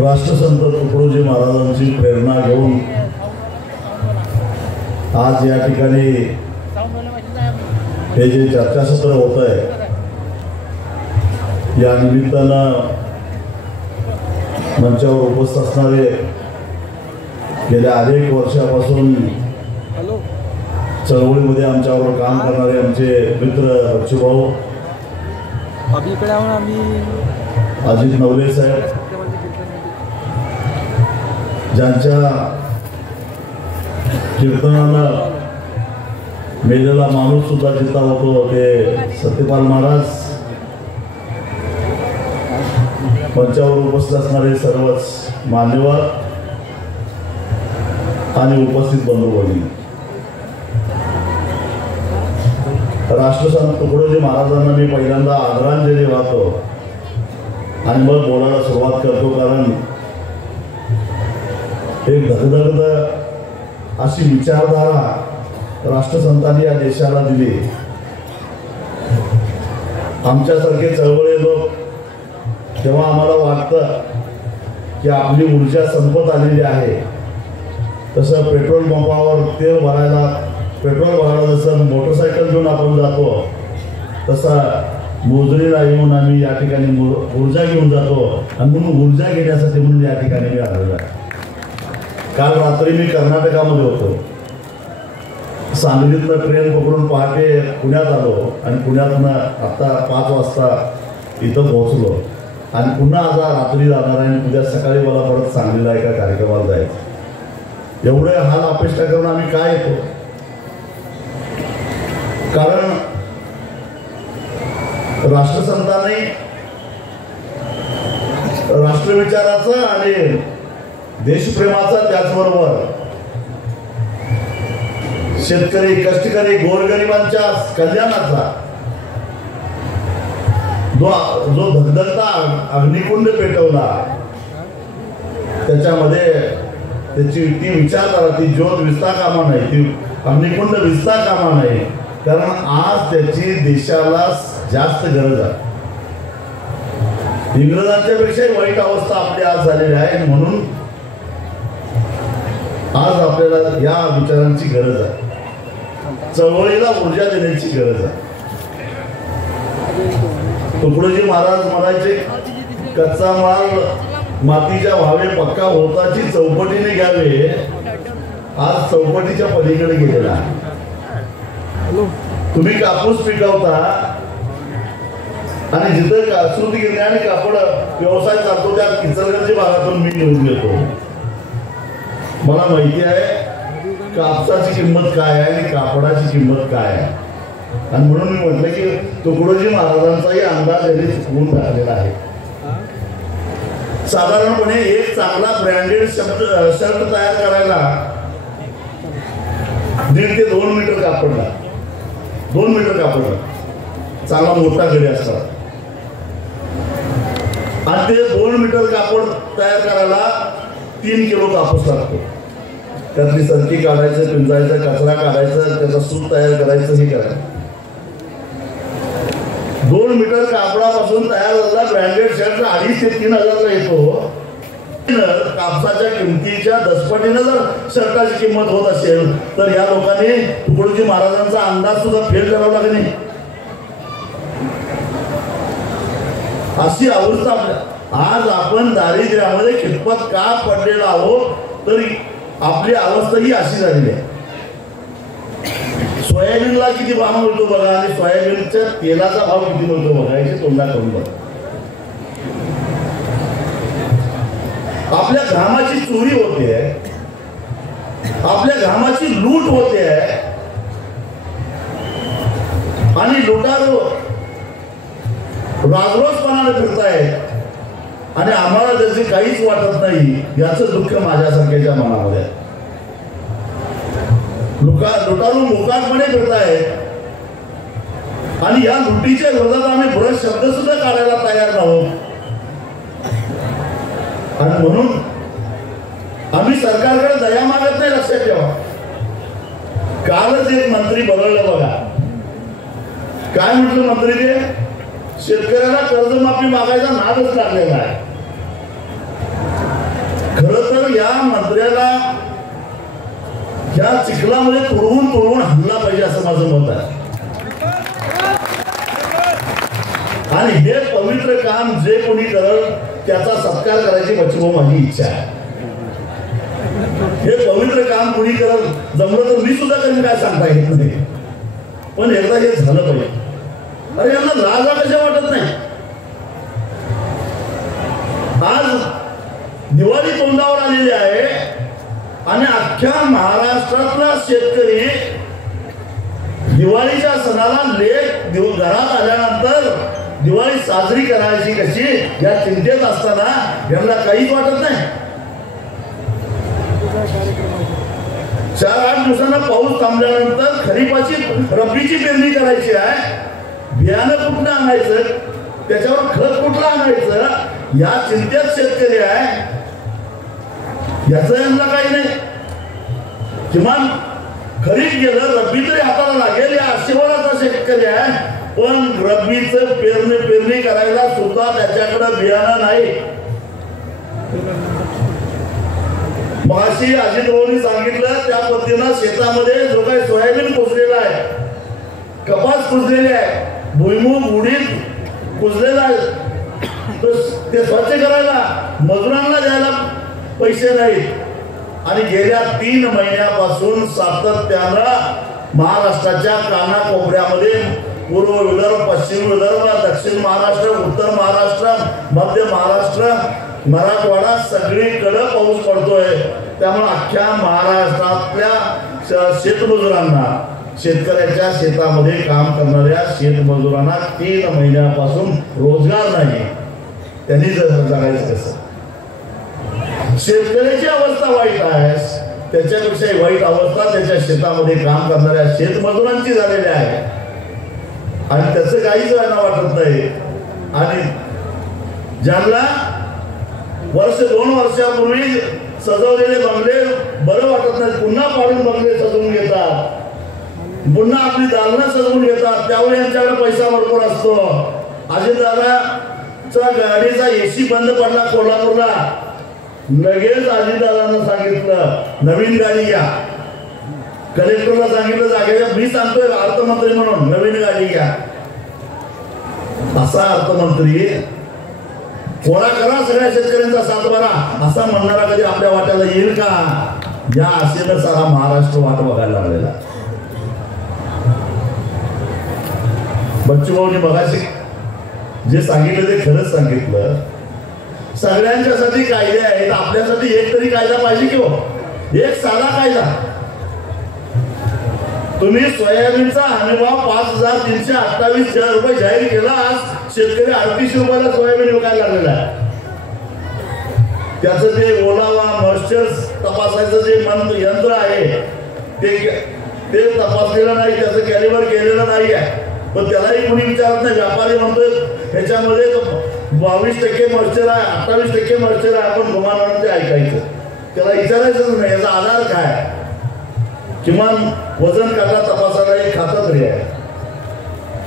राष्ट्रसंत तुकडोजी महाराजांची प्रेरणा घेऊन आज या ठिकाणी हे जे चर्चासत्र होत आहे या निमित्तानं मंचावर उपस्थित असणारे गेल्या अनेक वर्षापासून चळवळीमध्ये आमच्यावर काम करणारे आमचे मित्र बच्चूभाऊ, अजित नवले साहेब, ज्यांच्या कीर्तनानं मेलेला माणूस सुद्धा जिता होतो ते सत्यपाल महाराज, मंचावर उपस्थित असणारे सर्वच मान्यवर आणि उपस्थित बंधू भगिनी, राष्ट्रसंत तुकडोजी महाराजांना मी पहिल्यांदा आदरांजली वाहतो आणि मग बोलायला सुरुवात करतो. कारण एक धगधगद अशी विचारधारा राष्ट्रसंतांनी या देशाला दिली. आमच्यासारखे चळवळे लोक तेव्हा आम्हाला वाटतं की आपली ऊर्जा संपत आलेली आहे, तसं पेट्रोल पंपावर तेल भरायला जसं मोटरसायकल घेऊन आपण जातो तसा मोजरीला येऊन आम्ही या ठिकाणी ऊर्जा घेऊन जातो आणि म्हणून ऊर्जा घेण्यासाठी म्हणून या ठिकाणी मी आलेलो आहे. काल रात्री मी कर्नाटकामध्ये होतो. सांगलीतनं ट्रेन पकडून पहाटे पुण्यात आलो आणि पुण्यातनं आत्ता 5 वाजता इथं पोहोचलो आणि पुन्हा आता रात्री जाणार आहे आणि उद्या सकाळी मला परत सांगलीला एका कार्यक्रमाला जायचं. एवढे हाल अपेक्षा करून आम्ही काय येतो? कारण राष्ट्रसंतांनी राष्ट्रविचाराचा आणि देशप्रेमाचा, त्याचबरोबर शेतकरी, कष्टकरी, गोरगरिबांच्या कल्याणाचा जो धगधगता अग्निकुंड पेटवला, त्याच्यामध्ये ती विचारधारा, ती ज्योत विसता कामा नाही, ती अग्निकुंड विसता कामा नाही. कारण आज त्याची देशाला जास्त गरज आहे. इंग्रजांच्या पेक्षाही वाईट अवस्था आपली आज झालेली आहे. म्हणून आज आपल्याला या विचारांची गरज आहे. चळवळीला ऊर्जा देण्याची गरज आहे. तुकडोजी महाराज म्हणायचे, कच्चा माल मातीच्या व्हावे, पक्का होताची चौपटीने घ्यावे. आज चौपटीच्या पलीकडे गेलेला. तुम्ही कापूस पिकवता आणि जिथं सूतगिरण्या आणि कापड व्यवसाय चालतो त्या इचलकरंजी भागातून मी घेऊन येतो. मला माहिती आहे कापसाची किंमत काय आहे आणि कापडाची किंमत काय आहे. आणि म्हणून मी म्हटलं की तुकडोजी महाराजांचाही अंदाज यांनी चुकवून राहिलेला आहे. साधारणपणे एक चांगला ब्रँडेड शर्ट तयार करायला 1.5 ते 2 मीटर कापड लागतं. 2 मीटर कापड चांगला मोठा गडी असतात आणि ते 2 मीटर कापड तयार करायला 3 किलो कापूस लागतो. त्यातली संती काढायचं, पिंजायचं, कचरा काढायचं, त्याचा सूत तयार करायचं, हे करायचं. 2 मीटर कापडापासून तयार झालेला ब्रँडेड शर्ट 2,500 ते 3,000ला येतो. कापसाच्या किमतीच्या 10 पटीनं जर शर्टाची किंमत होत असेल तर या लोकांनी तुकडोजी महाराजांचा अंदाज सुद्धा फेल करावा लागेल नाही. अशी अवस्था आज आपण दारिद्र्यामध्ये खितपत का पडलेला आहोत, तर आपली अवस्था ही अशी झालेली आहे. सोयाबीनला किती भाव मिळतो बघा आणि सोयाबीनच्या तेलाचा भाव किती मिळतो बघा, याची तुलना करून बघा. आपल्या घामाची चोरी होते, आपल्या घामाची लूट होते आणि लुटारू राजरोसपणाने फिरतायत आणि आम्हाला त्याचे काहीच वाटत नाही. याचं दुःख माझ्यासारख्याच्या मनामध्ये. लुटारू मुकाटपणे फिरतायत आणि या लुटीच्या विरोधात आम्ही बरेच शब्द सुद्धा काढायला तयार नव्हतो. आणि म्हणून आम्ही सरकारकडे दया मागत नाही. लक्षात ठेवा, कालच एक मंत्री बदललं बघा. काय म्हटलं मंत्री? ते शेतकऱ्याला कर्जमाफी मागायचा नादच लागलेला आहे. खरं तर या मंत्र्याला या चिखलामध्ये तुडवून हल्ला पाहिजे असं माझं मत आहे. आणि हे पवित्र काम जे कोणी करल त्याचा सत्कार करायची बचभाऊ माझी इच्छा आहे. हे पवित्र काम कोणी करल जमलं तर मी सुद्धा करीन, काय सांगता येत नाही. पण एकदा हे झालं पाहिजे. अरे यांना लाजा कशा वाटत नाही. आज दिवाळी तोंडावर आलेली आहे आणि अख्ख्या महाराष्ट्रातला शेतकरी दिवाळीच्या सणाला लेट घरात आल्यानंतर दिवाळी साजरी करायची कशी या चिंतेत असताना यांना काहीच वाटत नाही. 4-8 दिवसांना पाऊस थांबल्यानंतर खरीपाची रब्बीची पेरणी करायची आहे. बियाणं कुठलं आणायचं, त्याच्यावर खत कुठलं आणायचं या चिंतेत शेतकरी आहे. याचं यांना काही नाही. किमान खरीप गेलं रब्बी तरी हाताला लागेल या आशेवराचा शेतकरी आहे. पण रब्बीचं पेरणी करायला सुद्धा त्याच्याकडे बियाणं नाही. मगाशी अजित भाऊंनी सांगितलं त्या पद्धतीनं शेतामध्ये जो काही सोयाबीन कुजलेला आहे, कपास कुजलेले आहे, भुईमूग उडीद कुजलेला आहे, ते स्वच्छ करायला मजुरांना द्यायला पैसे नाहीत. आणि गेल्या 3 महिन्यापासून सातत्यानं महाराष्ट्राच्या कानाकोपऱ्यामध्ये पूर्व विदर्भ, पश्चिम विदर्भ, दक्षिण महाराष्ट्र, उत्तर महाराष्ट्र, मध्य महाराष्ट्र, मराठवाडा सगळीकडे पाऊस पडतोय. त्यामुळे अख्ख्या महाराष्ट्रातल्या शेतमजुरांना, शेतकऱ्याच्या शेतामध्ये काम करणाऱ्या शेतमजुरांना 3 महिन्यापासून रोजगार नाही. त्यांनी जगायचं कसं. शेतकऱ्याची अवस्था वाईट आहे, त्याच्यापेक्षा वाईट अवस्था त्याच्या शेतामध्ये काम करणाऱ्या शेतमजुरांची झालेली आहे. आणि त्याचं काहीच व्हायला वाटत नाही. आणि ज्यांना 1-2 वर्षापूर्वी सजवलेले बंगले बरं वाटत नाही, पुन्हा पाडून बंगले सजवून घेतात, पुन्हा आपली दालनं सजवून घेतात. त्यावेळी यांच्याकडे पैसा भरपूर असतो. अजितदादाचा गाडीचा एसी बंद पडला कोल्हापूरला, लगेच अजितदादांना सांगितलं नवीन गाडी घ्या. कलेक्टरला सांगितलं जागेच्या, मी सांगतोय अर्थमंत्री म्हणून नवीन गाडी घ्या. असा अर्थमंत्री कोरा करा सगळ्या शेतकऱ्यांचा 7-12 असा म्हणणारा कधी आपल्या वाट्याला येईल का? या आशेनं सारा महाराष्ट्र वाट बघायला लागलेला. बच्चूभाऊंनी मगाशी जे सांगितलं ते खरंच सांगितलं. सगळ्यांच्यासाठी कायदे आहेत, आपल्यासाठी एक तरी कायदा पाहिजे की हो, एक साधा कायदा. तुम्ही सोयाबीनचा हमीभाव 5,328 रुपये जाहीर केला. आज शेतकरी 38 रुपयाला सोयाबीन विकायला लागलेला आहे. त्याचं ते ओलावा मॉइश्चर तपासायचं जे यंत्र आहे ते तपासलेलं नाही, त्याचं कॅलिबर केलेलं नाही आहे. पण त्यालाही कोणी विचारत नाही. व्यापारी म्हणतोय ह्याच्यामध्ये 22% मॉइश्चर आहे, 28% मॉइश्चर आहे. आपण गुमानानं ते ऐकायचं, त्याला विचारायचंच नाही याचा आधार काय. किमान वजन काटा तपासायला एक खातं तरी आहे.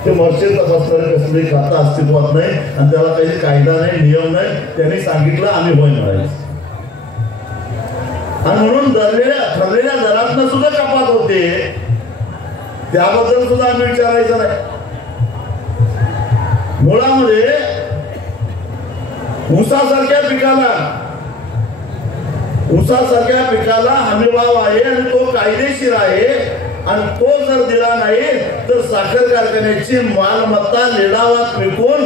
ते मॉइश्चर तपासणारे कसले खातं अस्तित्वात नाही आणि त्याला काही कायदा नाही, नियम नाही. त्यांनी सांगितलं आम्ही होय म्हणायचं. आणि म्हणून ठरलेल्या दरातनं सुद्धा कपात होते, त्याबद्दल सुद्धा आम्ही विचारायचं नाही. मुळामध्ये ऊसासारख्या पिकाला हमीभाव आहे आणि तो कायदेशीर आहे. आणि तो जर दिला नाही तर साखर कारखान्याची मालमत्ता लिलावात विकून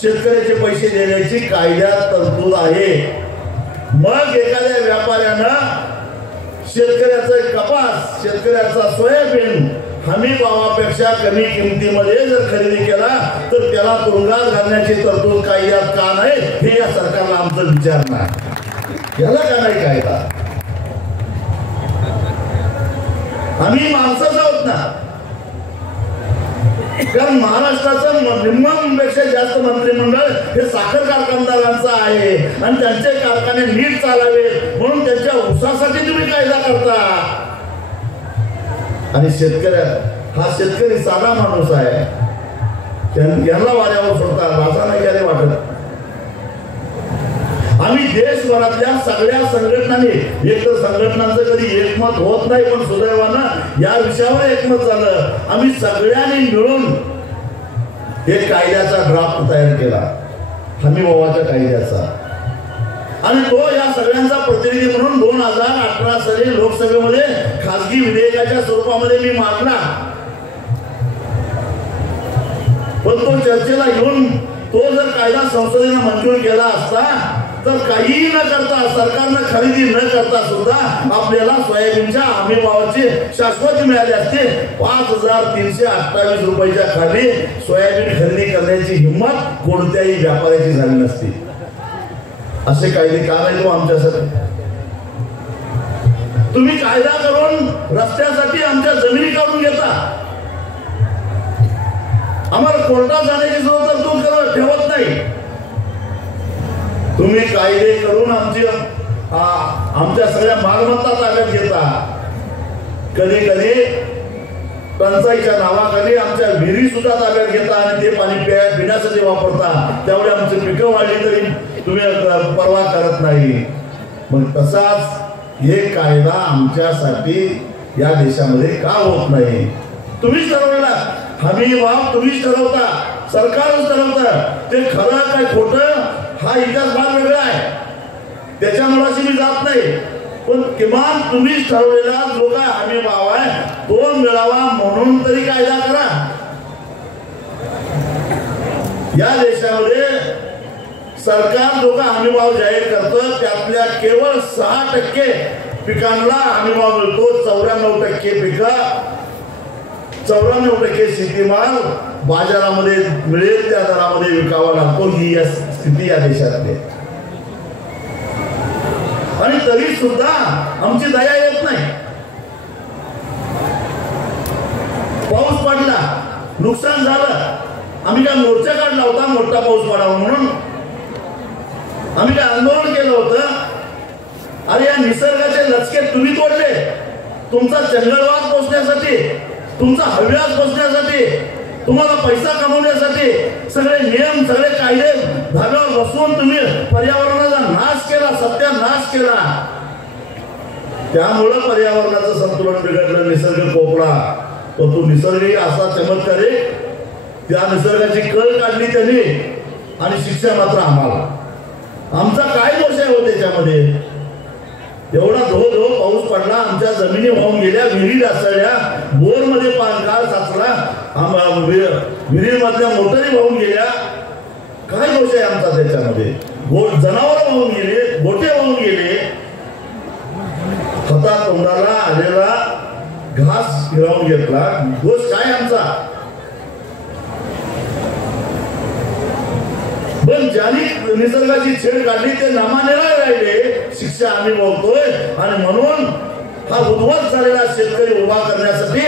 शेतकऱ्याचे पैसे देण्याची कायद्यात तरतूद आहे. मग एखाद्या व्यापाऱ्यानं शेतकऱ्याचं कपास, शेतकऱ्याचा सोयाबीन हमी भावापेक्षा कमी किमतीमध्ये जर खरेदी केला तर त्याला तुरुंगात घालण्याची तरतूद कायद्यात का नाही हे या सरकारला आमचं विचार नाही. याला का नाही कायदा? आम्ही माणसाच आहोत ना. कारण महाराष्ट्राचं निम्म्यापेक्षा जास्त मंत्रिमंडळ हे साखर कारखानदारांचं आहे आणि त्यांचे कारखाने नीट चालावे म्हणून त्यांच्या ऊसासाठी तुम्ही कायदा करता. आणि हा शेतकरी साधा माणूस आहे, यांना वाऱ्यावर सोडता लाजा नाही याने वाटत. आम्ही देशभरातल्या सगळ्या संघटनांनी, एक तर संघटनांचं कधी एकमत होत नाही, पण सुदैवानं या विषयावर एकमत झालं. आम्ही सगळ्यांनी मिळून एक कायद्याचा ड्राफ्ट तयार केला, हमीभावाच्या कायद्याचा. आणि तो या सगळ्यांचा प्रतिनिधी म्हणून 2018 साली लोकसभेमध्ये खासगी विधेयकाच्या स्वरूपामध्ये मी मांडला. पण तो चर्चेला येऊन तो जर कायदा संसदेनं मंजूर केला असता तर काहीही न करता, सरकारनं खरेदी न करता सुद्धा आपल्याला सोयाबीनच्या हमीभावाची शाश्वती मिळाली असते. 5,328 रुपयाच्या खाली सोयाबीन खरेदी करण्याची हिंमत कोणत्याही व्यापाऱ्याची झाली नसती. असे कायदे का नाही तो आमच्यासाठी? तुम्ही कायदा करून रस्त्यासाठी आमच्या जमिनी काढून घेता, आम्हाला कोर्टात जाण्याची सुद्धा तरतूद ठेवत नाही. तुम्ही कायदे करून आमच्या सगळ्या मालमत्ता ताब्यात घेता. कधी कधी टंचाईच्या नावाखाली आमच्या विहिरी सुद्धा ताब्यात घेता आणि ते पाणी पिण्यासाठी वापरता. त्यामुळे आमची पिकं वाढली तरी तुम्ही परवा करत नाही. मग तसाच हे कायदा आमच्यासाठी या देशामध्ये का होत नाही? तुम्हीच ठरवला, हमी भाव तुम्हीच ठरवता, सरकारच ठरवतं. ते खरं काय खोटं हा इतिहास भाग वेगळा आहे, त्याच्यामुळे मी जात नाही. पण किमान तुम्हीच ठरवलेला जो काय हमी भाव आहे तो मिळावा म्हणून तरी कायदा करा. या देशामध्ये सरकार जो काय हमी भाव जाहीर करतं त्यातल्या केवळ 6% पिकांना हमी भाव मिळतो. 94% पिकं, 94% शेतीमाल बाजारामध्ये मिळेल त्या दरामध्ये विकावा लागतो. ही स्थिती या देशातली. आणि तरी सुद्धा आमची दया येत नाही. पाऊस पडला, नुकसान झालं, आम्ही काय मोर्चा काढला होता मोठा पाऊस पडावा म्हणून? आम्ही काय आंदोलन केलं होतं? अरे या निसर्गाचे लचके तुम्ही तोडले, तुमचा चंगळवाद पोचण्यासाठी, तुमचा हव्यास पोचण्यासाठी, तुम्हाला पैसा कमवण्यासाठी सगळे नियम, सगळे कायदे धाब्यावर बसवून तुम्ही पर्यावरणाचा नाश केला, सत्यानाश केला. त्यामुळं पर्यावरणाचं संतुलन बिघडलं, निसर्ग कोपला. पण तो निसर्गही असा चमत्कारी, त्या निसर्गाची कळ काढली त्यांनी आणि शिक्षा मात्र आम्हाला. आमचा काय दोष आहे हो त्याच्यामध्ये? एवढा धो पाऊस पडला, आमच्या जमिनी वाहून गेल्या, विहिरी ढासळल्या, बोर मध्ये गाळ साचला, विहिरीमधल्या मोटरी वाहून गेल्या. काय दोष आहे आमचा त्याच्यामध्ये? जनावर वाहून गेले, गोटे वाहून गेले, हातात तोंडाला आलेला घास हिरावून घेतला. दोष काय आमचा? पण ज्यांनी निसर्गाची छेड काढली ते नामानेला राहिले, शिक्षा आम्ही भोगतोय. आणि म्हणून हा उद्ध्वस्त झालेला शेतकरी उभा करण्यासाठी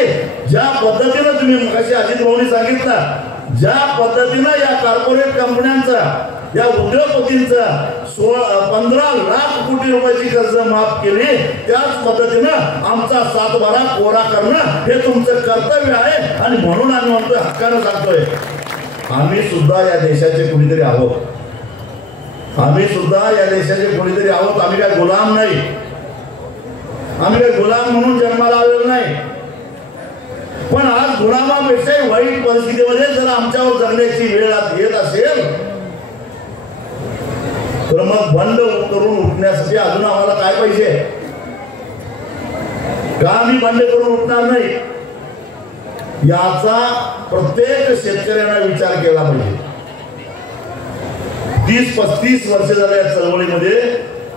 ज्या पद्धतीनं तुम्ही मगाशी अजित भाऊंनी सांगितलं, ज्या पद्धतीनं या कॉर्पोरेट कंपन्यांचा, या उद्योगपतींचा 15 लाख कोटी रुपयाची कर्ज माफ केली, त्याच पद्धतीनं आमचा 7/12 कोरा करणं हे तुमचं कर्तव्य आहे. आणि म्हणून आम्ही म्हणतोय, हक्कानं सांगतोय, आम्ही सुद्धा या देशाचे कुणीतरी आहोत. आम्ही सुद्धा या देशाचे कुणीतरी आहोत. आम्ही काय गुलाम नाही, आम्ही काय गुलाम म्हणून जन्माला आलेलो नाही. पण आज गुलामापेक्षाही वाईट परिस्थितीमध्ये जर आमच्यावर जगण्याची वेळ येत असेल तर मग बंड करून उठण्यासाठी अजून आम्हाला काय पाहिजे? का आम्ही बंड करून उठणार नाही याचा प्रत्येक शेतकऱ्यांना विचार केला पाहिजे. 30-35 वर्ष झाले या चळवळीमध्ये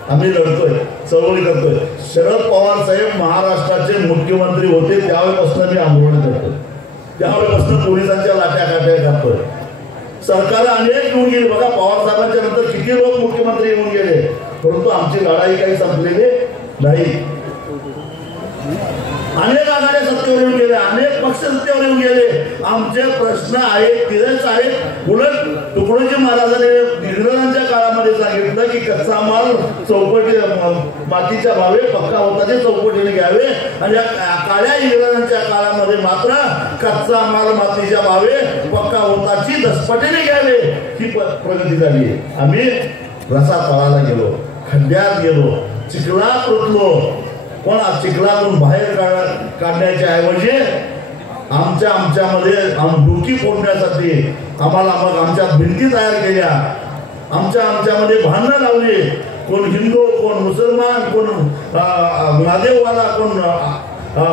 आम्ही लढतोय, चळवळी करतोय. शरद पवार साहेब महाराष्ट्राचे मुख्यमंत्री होते त्यावेळेपासून मी आंदोलन करतोय, त्यावेळेपासून पोलिसांच्या लाट्या काट्या करतोय. सरकार अनेक येऊन गेले बघा, पवार साहेबांच्या नंतर किती लोक मुख्यमंत्री येऊन गेले, परंतु आमची लढाई काही संपलेली नाही. अनेक आघाड्या सत्तेवर येऊन गेल्या, अनेक पक्ष सत्तेवर येऊन गेले. आमचे प्रश्न आहेत तिथेच आहेत. उलट तुकडोजी महाराजांनी इंग्रजांच्या काळामध्ये सांगितलं की कच्चा माल चौकटी मातीच्या भावे, पक्का होताचे चौकटीने घ्यावे. आणि काळ्या इंग्रजांच्या काळामध्ये मात्र कच्चा माल मातीच्या भावे, पक्का होताची दसपटीने घ्यावे. ही प्रगती झाली. आम्ही रसा तळाला गेलो. खड्ड्यात गेलो, चिखलात रुतलो, पण चिखलातून बाहेर काढण्याच्या ऐवजी आमच्यामध्ये डोकी फोडण्यासाठी आम्हाला मग आमच्या भिंती तयार केल्या, आमच्यामध्ये भांडणं लावली. कोण हिंदू, कोण मुसलमान, कोण महादेववाला, कोण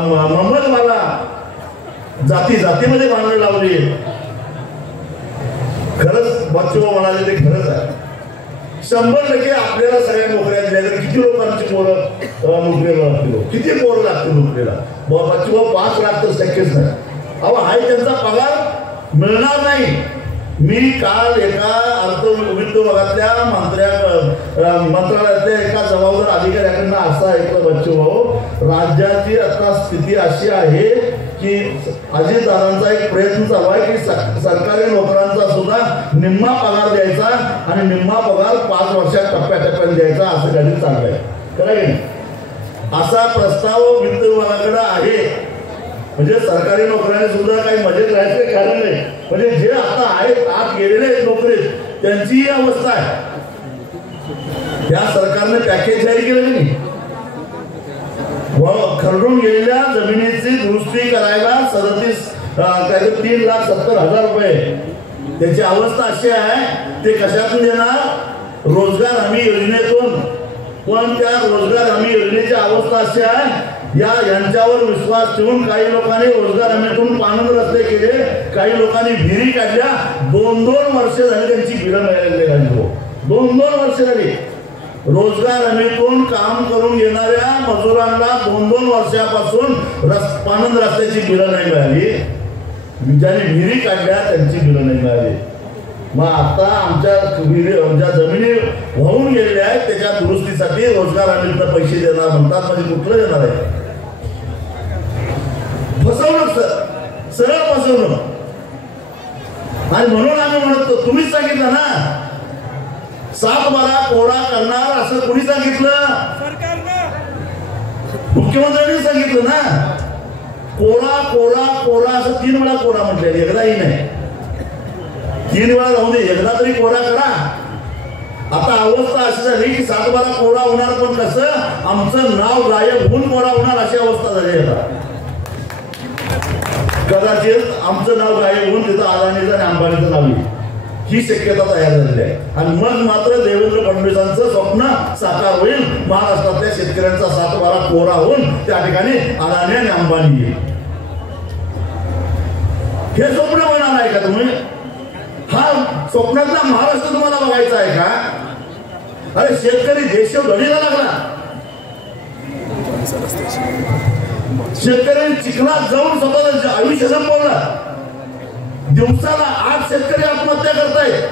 मोहम्मदवाला, जातीमध्ये भांडणं लावली. खरंच बच्चू म्हणाले ते खरंच आहे. 100% आपल्याला सगळ्या नोकऱ्या दिल्या तर किती लोकांची पोरं नोकरीला लागतील, किती पोरं लागतील नोकरीला? बच्चू 5 लाख तर शक्यच नाही. अहो हाय त्यांचा पगार मिळणार नाही. मी काल एका अर्थ वित्त विभागातल्या मंत्रालयातल्या एका जबाबदार अधिकाऱ्याकडनं असं ऐकलं, बच्चू भाऊ, राज्याची आता स्थिती अशी आहे की अजितदादांचा एक प्रयत्न चालू आहे की सरकारी नोकरांचा सुद्धा निम्मा पगार द्यायचा आणि निम्मा पगार 5 वर्षात टप्प्याटप्प्याने द्यायचा, असं काही चाललंय. खरं की नाही? असा प्रस्ताव वित्त विभागाकडे आहे. म्हणजे सरकारी नोकऱ्याने सुद्धा काही मजेत राहायचं कारण नाही. म्हणजे जे आता आहेत, आत गेलेले आहेत नोकरीत, त्यांची ही अवस्था आहे. त्या सरकारने पॅकेज जाहीर केलं नाही. खरडून गेलेल्या जमिनीची दुरुस्ती करायला 3,70,000 रुपये. त्याची अवस्था अशी आहे, ते कशातून देणार? रोजगार हमी योजनेतून. पण त्या रोजगार हमी योजनेची अवस्था अशी आहे, यांच्यावर विश्वास ठेवून काही लोकांनी रोजगार हमीतून पाणंद रस्ते केले, काही लोकांनी विहिरी काढल्या. 2-2 वर्ष झाली त्यांची बिलं मिळालेली. 2-2 वर्ष झाली. रोजगार हमीतून काम करून येणाऱ्या मजुरांना 2-2 वर्षापासून पाणंद रस्त्याची बिलं नाही मिळाली. ज्यांनी विहिरी काढल्या त्यांची बिलं नाही मिळाली. मग आता आमच्या जमिनी वाहून गेलेल्या आहेत, त्याच्या दुरुस्तीसाठी रोजगार हमीतून पैसे देणार म्हणतात. म्हणजे कुठलं देणार आहे? फसवणूक, सरळ फसवणूक. आणि म्हणून आम्ही म्हणतो, तुम्हीच सांगितलं ना 7-12 कोरा करणार, असं कुणी सांगितलं? मुख्यमंत्र्यांनी सांगितलं ना. कोरा कोरा कोरा असं 3 वेळा कोरा म्हटले, एकदाही नाही. 3 वेळा जाऊ दे, एकदा तरी कोरा करा. आता अवस्था अशी झाली की 7-12 कोरा होणार, पण कसं आमचं नाव गायब होऊन कोरा होणार अशी अवस्था झाली. आता कदाचित आमचं नाव गायब होऊन तिथं अदानीचं आणि अंबानीचं नाव येईल, ही शक्यता तयार झालेली आहे. आणि मग मात्र देवेंद्र फडणवीसांचं स्वप्न साकार होईल. महाराष्ट्रातल्या शेतकऱ्यांचा 7-12 कोरा होऊन त्या ठिकाणी अदानी आणि अंबानी येईल. हे स्वप्न होणार आहे का तुम्ही? हा स्वप्नातला महाराष्ट्र तुम्हाला बघायचा आहे का? अरे शेतकरी देशघडीला लागला. शेतकऱ्यांनी चिखलात जाऊन स्वतःचं आयुष्य संपवलं. दिवसाला 8 शेतकरी आत्महत्या करतायत.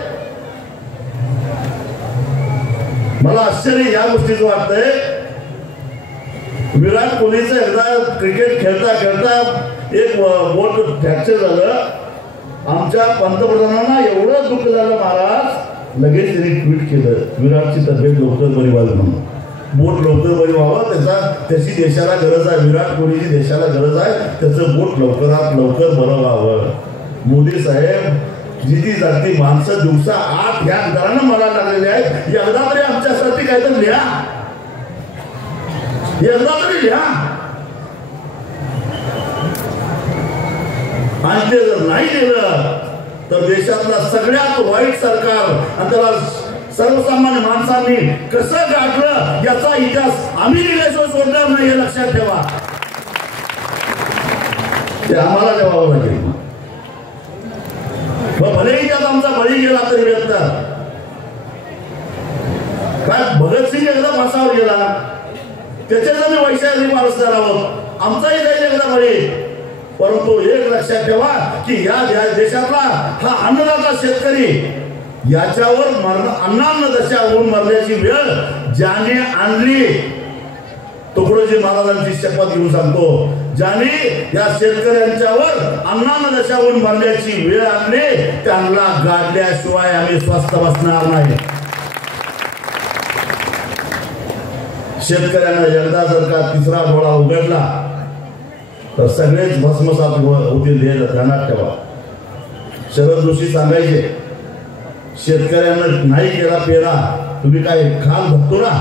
मला आश्चर्य या गोष्टीचं वाटतंय. विराट कोहलीचं एकदा क्रिकेट खेळता खेळता एक बोट फ्रॅक्चर झालं. आमच्या पंतप्रधानांना एवढं दुःख झालं महाराज, लगेच त्यांनी ट्विट केलं, विराटची तब्येत लवकर बरी व्हावी म्हणून. बोट लवकर बरी व्हावं, त्याची देशाला गरज आहे. विराट कोहलीची देशाला गरज आहे, त्याचं बोट लवकरात लवकर बरं व्हावं. मोदी साहेब, जिथे जाती माणसं दिवसा 8 ह्या दरानं मरायला लागलेले आहेत. एकदा तरी आमच्यासाठी काहीतरी लिहा, एकदा तरी लिहा. आणि ते जर नाही दिलं तर देशातला सगळ्यात वाईट सरकार आणि त्याला सर्वसामान्य माणसांनी कसं गाठलं याचा इतिहास आम्ही लिहिल्याशिवाय सोडणार नाही, हे लक्षात ठेवा. ते आम्हाला ठेवावं लागेल. भलेही त्यात आमचा बळी गेला तरी व्यक्त. काय भगतसिंग एकदा फासावर गेला, त्याच्यात आम्ही वैशाली वारसदार आहोत, आमचाही काही एकदा बळी. परंतु एक लक्षात ठेवा की या देशातला हा अन्नदाता शेतकरी, याच्यावर अन्नान्न दशा होऊन मरण्याची वेळ ज्याने आणली, तुकडोजी महाराजांची शपथ घेऊन सांगतो, ज्याने या शेतकऱ्यांच्यावर अन्नान्न दशा होऊन मरण्याची वेळ आणली, त्यांना गाडल्याशिवाय आम्ही स्वस्थ बसणार नाही. शेतकऱ्यांना एकदा जर का तिसरा डोळा उघडला तर सगळेच भस्मसात होतील, हे ध्यानात ठेवा. शरद जोशी सांगायचे, शेतकऱ्यांना नाही केला पेरा तुम्ही काय खाल बघतो ना,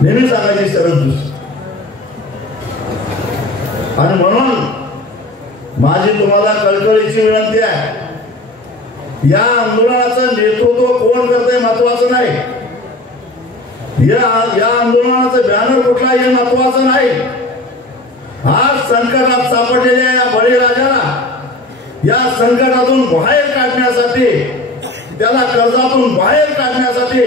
नेहमी सांगायची शरद दुसरी. आणि म्हणून माझी तुम्हाला कळकळीची विनंती आहे, या आंदोलनाचं नेतृत्व कोण करतंय महत्वाचं नाही, या आंदोलनाचं बॅनर कुठला हे महत्वाचं नाही. आज संकटात सापडलेल्या या बळीराजाला या संकटातून बाहेर काढण्यासाठी, त्याला कर्जातून बाहेर काढण्यासाठी,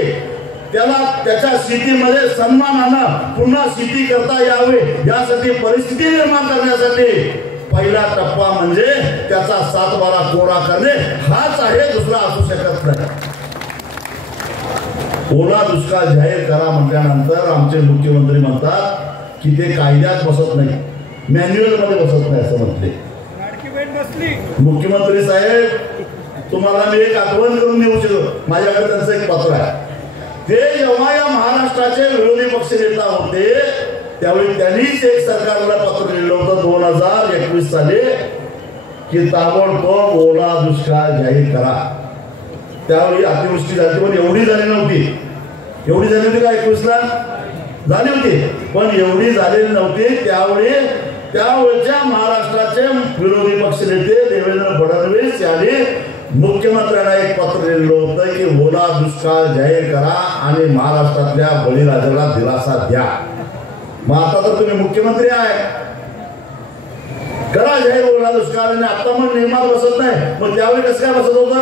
त्याला त्याच्या शेतीमध्ये सन्मानानं पुन्हा शेती करता यावे यासाठी परिस्थिती निर्माण करण्यासाठी पहिला टप्पा म्हणजे त्याचा 7/12 कोरा करणे हाच आहे, दुसरा असू शकत नाही. ओला दुष्काळ जाहीर करा म्हटल्यानंतर आमचे मुख्यमंत्री म्हणतात की ते कायद्यात बसत नाही, मॅन्युअल मध्ये बसत नाही असं म्हटले. मुख्यमंत्री साहेब, तुम्हाला मी एक आठवण करून देऊ शकतो, माझ्याकडे त्यांचं एक पत्र आहे. ते जेव्हा या महाराष्ट्राचे विरोधी पक्षनेता होते त्यावेळी त्यांनीच एक सरकारला पत्र लिहिलं होतं 2021 साली की ताबडतोब ओला दुष्काळ जाहीर करा. त्यावेळी अतिवृष्टी झाली पण एवढी झाली नव्हती, एवढी झाली होती का 21ला झाली होती, पण एवढी झालेली नव्हती. त्यावेळच्या महाराष्ट्राचे विरोधी पक्षनेते देवेंद्र फडणवीस यांनी मुख्यमंत्र्यांना एक पत्र लिहिलं होतं की ओला दुष्काळ जाहीर करा आणि महाराष्ट्रातल्या बळीराजाला दिलासा द्या. मग आता तर तुम्ही मुख्यमंत्री आहे, करा जाहीर ओला दुष्काळ. आणि आता मग नियमात बसत नाही, मग त्यावेळी कसं काय बसत होतं?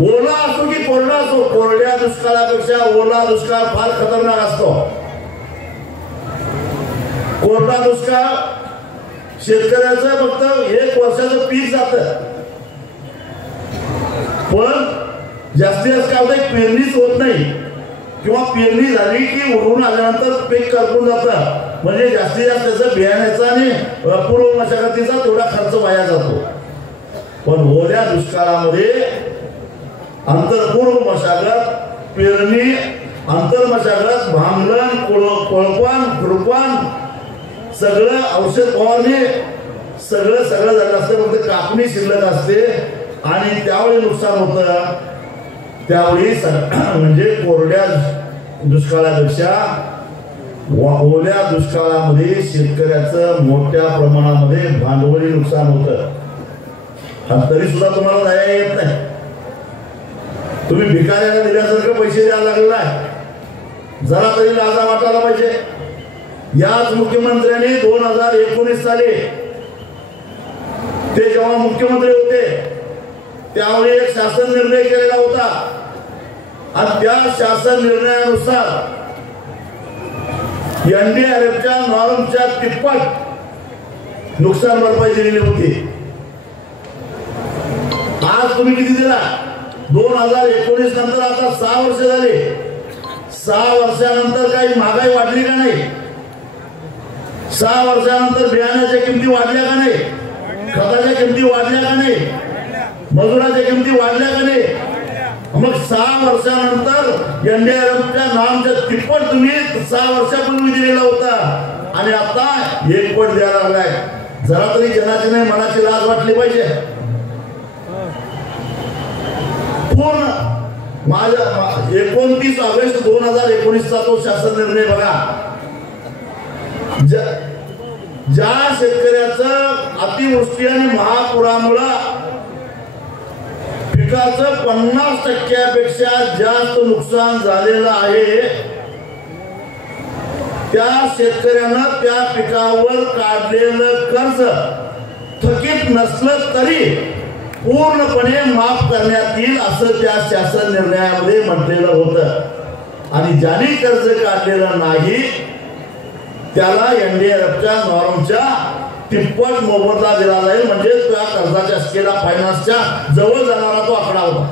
ओला असो की कोरडा असो, कोरड्या दुष्काळापेक्षा ओला दुष्काळ फार खतरनाक असतो. कोरडा दुष्काळ शेतकऱ्याचं फक्त 1 वर्षाचं पीक जात, पण जास्तीत जास्त काय होतं, पेरणीच होत नाही किंवा पेरणी झाली की उडून आल्यानंतर पीक करपून जातं. म्हणजे जास्तीत जास्त त्याचं बियाण्याचा आणि पूर्व मशागतीचा तेवढा खर्च वाया जातो. पण ओल्या दुष्काळामध्ये आंतरपूर्व मशागत, पेरणी, आंतरमशागत, भांगलन, कोळपण, खुरपण, सगळं औषध फवारणी सगळं झालं असतं, फक्त कापणी शिल्लक असते. आणि त्यावेळी नुकसान होतं. त्यावेळी म्हणजे कोरड्या दुष्काळापेक्षा ओल्या दुष्काळामध्ये शेतकऱ्याचं मोठ्या प्रमाणामध्ये भांडवली नुकसान होतं. आणि तरी सुद्धा तुम्हाला दया येत नाही. तुम्ही भिकाऱ्याला दिल्यासारखं पैसे द्यायला लागलेला आहे, जरा तरी लाजा वाटायला पाहिजे. याच मुख्यमंत्र्यांनी 2019 साली ते जेव्हा मुख्यमंत्री होते त्यावेळी एक शासन निर्णय केलेला होता आणि त्या शासन निर्णयानुसार NDRFच्या नॉर्मच्या तिप्पट नुकसान भरपाई दिलेली होती. आज तुम्ही किती दिला? 2019 नंतर आता 6 वर्ष झाली. 6 वर्षानंतर काही महागाई वाढली का नाही? 6 वर्षानंतर बियाण्याच्या किमती वाढल्या का नाही? खताच्या किमती वाढल्या का नाही? मजुराच्या किमती वाढल्या का नाही? मग 6 वर्षानंतर NDRFच्या नामच्या तिप्पट तुम्ही 6 वर्षापूर्वी दिलेला होता आणि आता 1 पट द्यायला लागलाय. जरा तरी जनाची नाही मनाची लाज वाटली पाहिजे. पूर्ण माझ्या 29 ऑगस्ट 2019चा तो शासन निर्णय बघा. ज्या शेतकऱ्याचं अतिवृष्टी आणि महापुरामुळे पिकाचं 50% जास्त नुकसान झालेलं आहे, त्या शेतकऱ्यानं त्या पिकावर काढलेलं कर्ज थकीत नसलं तरी पूर्णपणे माफ करण्यात येईल असं त्या शासन निर्णयामध्ये म्हटलेलं होतं. आणि ज्यांनी कर्ज काढलेलं नाही त्याला NDRFच्या नॉर्मच्या तिप्पट मोबदला दिला जाईल. म्हणजे त्या कर्जाच्या स्केला फायनान्सच्या जवळ जाणारा तो आकडा होता.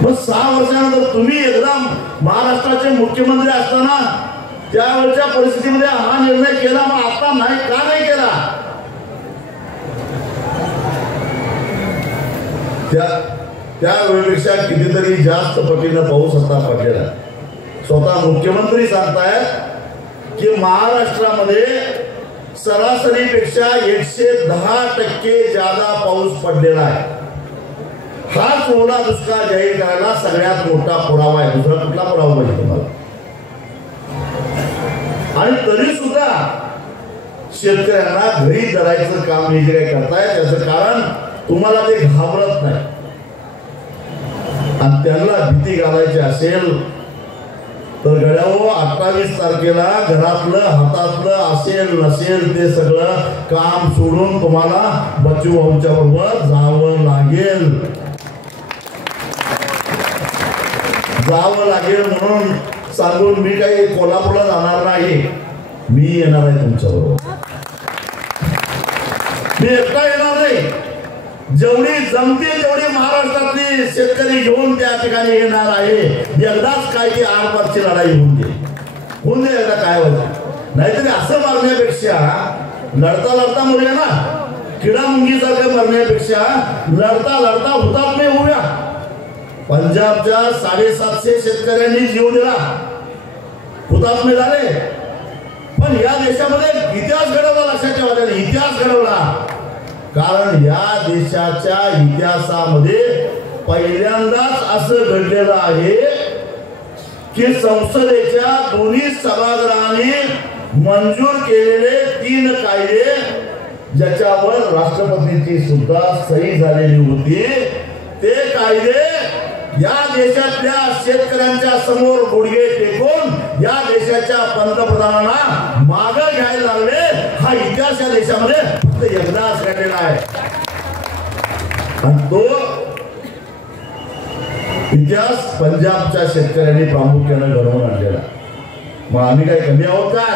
मग 6 वर्षानंतर तुम्ही एकदा महाराष्ट्राचे मुख्यमंत्री असताना त्यावेळच्या परिस्थितीमध्ये हा निर्णय केला, मग आता नाही का नाही केला? त्या वेळेपेक्षा कितीतरी जास्त पटीनं पाऊस आता पडलेला. स्वतः मुख्यमंत्री सांगतायत की महाराष्ट्रामध्ये सरासरीपेक्षा 110% ज्यादा पाऊस पडलेला आहे. हाच ओला दुष्काळ जाहीर करायला सगळ्यात मोठा पुरावा आहे. दुसरा कुठला पुरावा पाहिजे तुम्हाला? आणि तरी सुद्धा शेतकऱ्यांना घरी धरायचं काम हे जे काही करताय त्याचं कारण तुम्हाला ते घाबरत नाही. आणि त्यांना भीती घालायची असेल तर गड्याओ 28 तारखेला घरातलं हातातलं असेल नसेल ते सगळं काम सोडून तुम्हाला बच्चू भाऊंच्या बरोबर जावं लागेल म्हणून सांगून मी काही कोल्हापूरला जाणार नाही. मी येणार आहे तुमच्या बरोबर. मी एकटा येणार नाही. जेवढी जमते तेवढी महाराष्ट्रातली शेतकरी घेऊन त्या ठिकाणी येणार आहे. एकदाच काय ती आरपारची लढाई होऊन दे एकदा काय व्हायचं. नाहीतरी असं मारण्यापेक्षा लढता लढता मरूया ना. किडा मुंगीसारखं मरण्यापेक्षा लढता लढता हुतात्मे होऊया. पंजाबच्या 750 शेतकऱ्यांनी जीव दिला, हुतात्मे झाले. पण या देशामध्ये इतिहास घडवला. लक्षात ठेवा, त्याने इतिहास घडवला. कारण या देशाच्या इतिहासामध्ये पहिल्यांदाच असं घडलेलं आहे की संसदेच्या दोन्ही सभागृहांनी मंजूर केलेले 3 कायदे ज्याच्यावर राष्ट्रपतींची सुद्धा सही झालेली होती, ते कायदे या देशातल्या शेतकऱ्यांच्या समोर गुडघे टेकून या देशाच्या पंतप्रधानांना मागे घ्यायला लागले. हा इतिहास या देशामध्ये फक्त एकदाच घडलेला आहे. आणि तो इतिहास पंजाबच्या शेतकऱ्यांनी प्रामुख्याने घडवून आणलेला. मग आम्ही काही कमी आहोत का?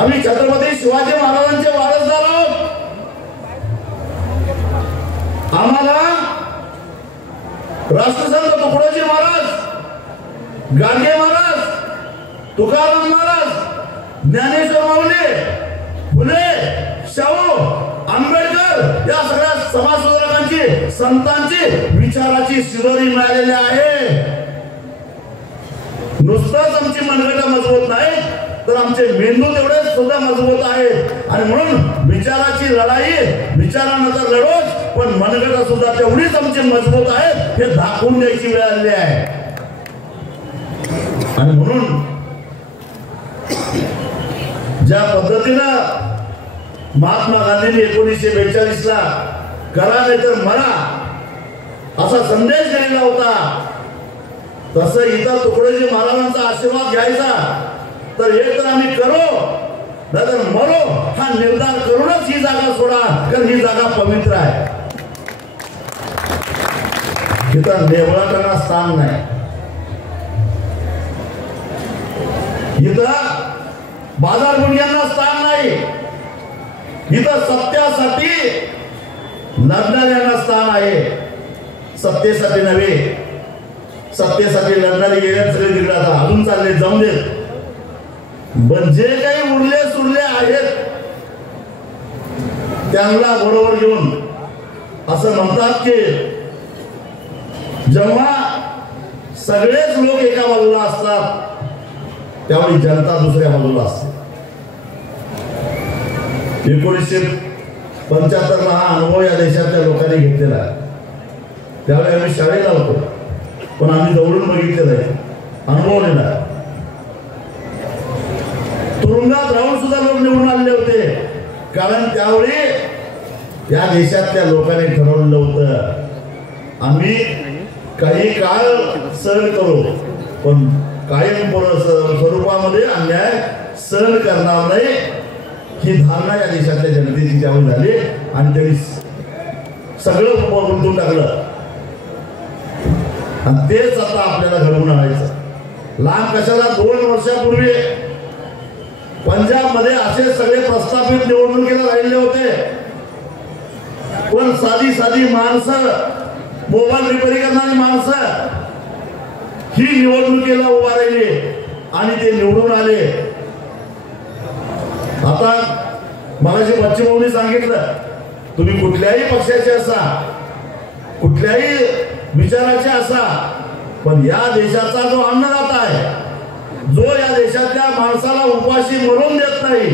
आम्ही छत्रपती शिवाजी महाराजांचे वारसदार आहोत. आम्हाला राष्ट्रसंत तुकडोजी महाराज, गाडगे महाराज, तुकाराम महाराज, ज्ञानेश्वर माऊली, फुले, शाहू, आंबेडकर या सगळ्या समाजसुधारकांची, संतांची विचाराची शिदोरी मिळालेली आहे. नुसतंच आमची मनगट मजबूत नाही तर आमचे मेंदू तेवढे सुद्धा मजबूत आहेत. आणि म्हणून विचाराची लढाई विचारानंतर लढोच, पण मनगट सुद्धा तेवढीच आमची मजबूत आहेत हे दाखवून द्यायची वेळ आली आहे. आणि म्हणून ज्या पद्धतीनं महात्मा गांधींनी 1942 ला करा नाही तर मरा असा संदेश दिलेला होता, तसं इथं तुकडोजी महाराजांचा आशीर्वाद घ्यायचा तर एक तर आम्ही करो नाहीतर मरो हा निर्धार करूनच ही जागा सोडा. कारण ही जागा पवित्र आहे. इथं नेवळाटांना स्थान नाही. इथं बाजार गुंड्यांना स्थान नाही. इथं सत्यासाठी लढणाऱ्यांना स्थान आहे. सत्तेसाठी नव्हे, सत्तेसाठी लढणारे गेले सगळे तिकडे आता अजून चालले, जाऊन देत. पण जे काही उरले सुरले आहेत त्यांना बरोबर घेऊन असं म्हणतात की जेव्हा सगळेच लोक एका बाजूला असतात त्यावेळी जनता दुसऱ्या बाजूला असते. 1975 ला हा अनुभव या देशातल्या लोकांनी घेतलेला आहे. त्यावेळी आम्ही शाळेला होतो, पण आम्ही दौडून बघितलेला आहे, अनुभवलेला आहे. तुरुंगात राहून सुद्धा लोक निवडून आलेले होते. कारण त्यावेळी या देशातल्या लोकांनी ठरवलं होतं आम्ही काही काळ सहन करू, पण कायम स्वरूपामध्ये अन्याय सहन करणार नाही ही धारणा या देशातल्या जनतेची त्यावेळी झाली. आणि त्यांनी सगळं गुंतून टाकलं. आणि तेच आता आपल्याला घडवून आणायचं. लांब कशाला 2 वर्षापूर्वी पंजाब मध्ये असे सगळे प्रस्थापित निवडणुकीला राहिले होते, पण साधी साधी माणसं, मोबाईल रिपेअरी करणारी माणसं ही निवडणुकीला उभा राहिली आणि ते निवडून आले. आता मगाशी बच्चू भाऊंनी सांगितलं तुम्ही कुठल्याही पक्षाचे असा, कुठल्याही विचाराचे असा, पण या देशाचा जो अन्नदाता आहे, जो या देशातल्या माणसाला उपाशी मरून देत नाही,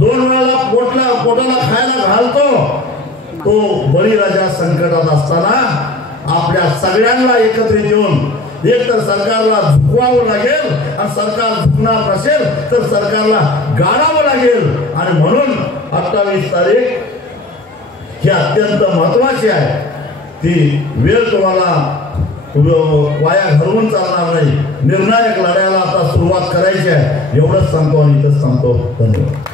2 वेळा पोटाला खायला घालतो, तो बळीराजा संकटात असताना आपल्या सगळ्यांना एकत्रित येऊन एक तर सरकारला झुकवावं लागेल आणि सरकार झुकणार नसेल तर सरकारला गाडावं लागेल. आणि म्हणून 28 तारीख ही अत्यंत महत्वाची आहे. ती वेळ तुम्हाला वाया घालवून चालणार नाही. निर्णायक लढ्याला आता सुरुवात करायची आहे. एवढंच सांगतो आणि इथंच सांगतो. धन्यवाद.